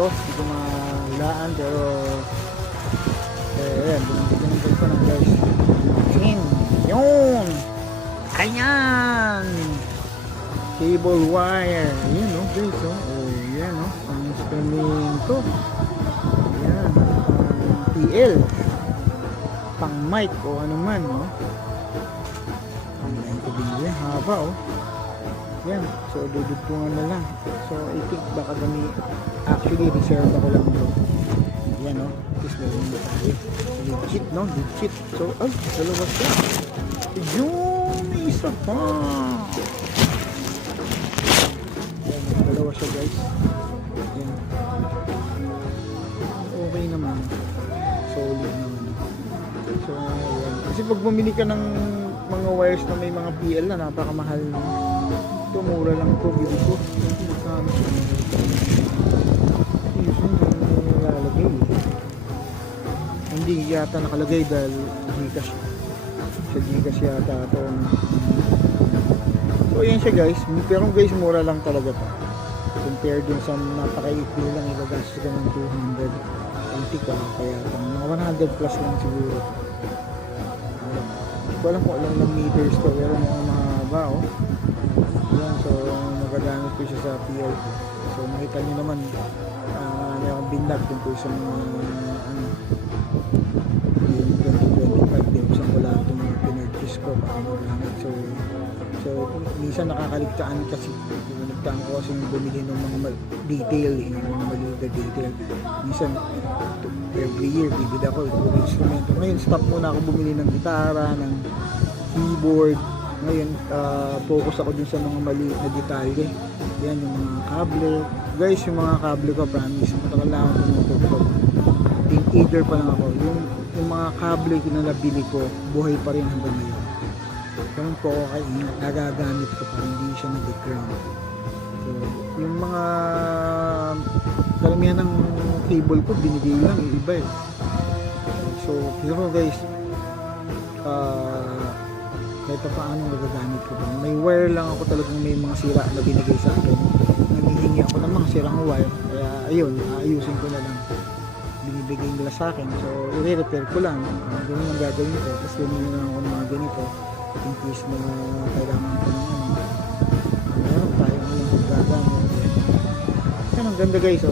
to, hindi ko mahulaan, pero ayan, binigyan ko na guys. Yun, ayan, cable wire, ayan no guys, ayan no, ang instrumento, ayan, TL, pang mic o ano man, no. Ang bilhin, haba yan, so dudugtungan na lang. So I think baka actually reserve ako lang bro. Yan at least meron na tayo. Legit legit. So ay, dalawa siya. Yung isa pa. Yan, dalawa siya guys. Yan. Okay naman. Solid naman. So yan. Kasi pag bumili ka ng mga wires na may mga PL na napakamahal na. Ito mura lang ito, bili ko. Magkano siya? Nakalagay. Hindi yata nakalagay dahil Gcash. Sa Gcash yata ito. So yan siya guys. Pero guys, mura lang talaga ito. Compare dun sa napaka-equal lang, igagastos ka ng 280 ka. Kaya mga 100 plus lang siguro. Hindi ko alam kung ilang lang meters to. Pero mga mahaba yan, so magagamit ko siya sa PL. So nakita nyo naman marami akong binlag tungkol sa mga yung 2025 din sa wala itong mga pinurchase ko para magamit. So minsan nakakaligtaan kasi naligtaan ko kasi bumili ng mga detail, yung mga maliit na detail. Minsan every year bibili ako ng instrumento. Ngayon stop muna ako bumili ng gitara, ng keyboard. Ngayon, focus ako dun sa mga maliit na detalye. Yan, yung mga kable. Guys, yung mga kable ko, promise, matagal na ako tumutugtog. Teenager pa lang ako. Yung mga kable na nabili ko, buhay pa rin hanggang ngayon. Ganun po ako kaingat. Nagagamit ko pa, hindi siya nag-ground. So, yung mga karamihan ng cable ko, binigay lang, yung iba eh. So, pero guys, kahit pa paano nagagamit ko pa. May wire lang ako talagang may mga sira na binigay sa akin. Nanghihingi ako ng mga sirang wire. Kaya ayun, ayusin ko na lang. Binibigay nila sa akin. So, i-repair ko lang. Ganun ang gagawin ko. Tapos ganun lang ako ng mga ganito. In case na kailangan ko ng meron tayo ng gagamit. Yan, ang ganda guys